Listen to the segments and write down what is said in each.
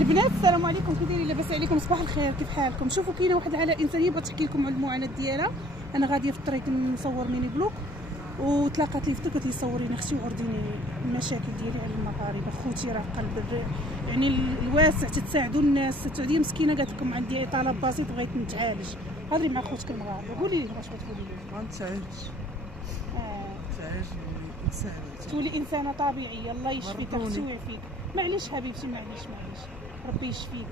البنات السلام عليكم، كي دايرين؟ لاباس عليكم؟ صباح الخير، كيف حالكم؟ شوفوا كاينه واحد العائله انسانيه بغات تحكي لكم على المعاناه ديالها. انا غاديه في الطريق نصور ميني بلوك وتلاقات لي في الطريق قالت لي صوريني اختي وعرضيني المشاكل ديالي على المغاربه. خوتي راه قلب يعني الواسع، تتساعدوا الناس. هي مسكينه قالت لكم عندي طلب بسيط بغيت نتعالج. هضري مع خوتك المغاربه، قولي لي واش بغيتي تقولي لي. غنتعالج نساعدك تولي انسانه طبيعيه. الله يشفيك اختي ويعافيك. معليش حبيبتي، معليش ربي يشفيك.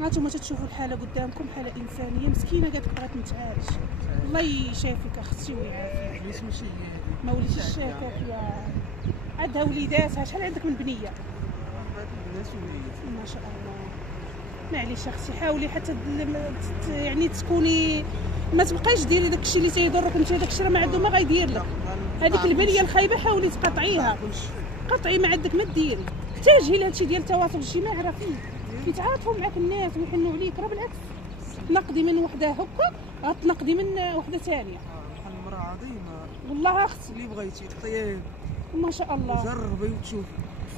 هانتوما تتشوفوا الحاله قدامكم، حاله انسانيه مسكينه قالت لك بغات نتعالج. الله يشافيك اختي ويعافيك. علاش ماشي هي هذه؟ ما وليتيش شافاك يا عندها وليداتها؟ شحال عندك من بنيه؟ 4 بنات ووليدات ما شاء الله. معليش اختي، حاولي حتى يعني تكوني ما تبقايش ديري داكشي اللي تيضرك انت. داكشي راه ما عنده ما غيدير لك. هذيك البنيه الخايبه حاولي تقاطعيها، قطعي ما عندك ما ديري. احتاجي لهادشي ديال التواصل الاجتماعي، راه فيه كيتعاطفوا معاك الناس ويحنوا عليك. راه بالعكس، تنقدي من وحده هكا غتنقدي من وحده ثانيه. بحال المراه عظيمه والله اختي اللي بغيتي طيب ما شاء الله. جربي وتشوفي.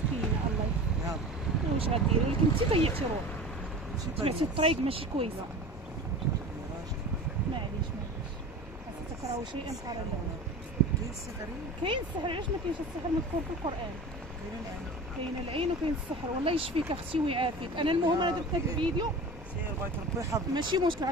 مسكينه الله يلا واش غديري؟ ولكن انت ضيعتي روحك، تبعتي الطريق ماشي كويسه. معليش خاصك تكرهوا شيئا حرام. كاين السحر؟ كاين السحر. علاش ما كاينش السحر؟ مذكور في القران. كاين العين وكاين السحر. والله يشفيك اختي ويعافيك. انا المهم انا درت هذا الفيديو سير بغيت ربي يحفظك. ماشي مشكل.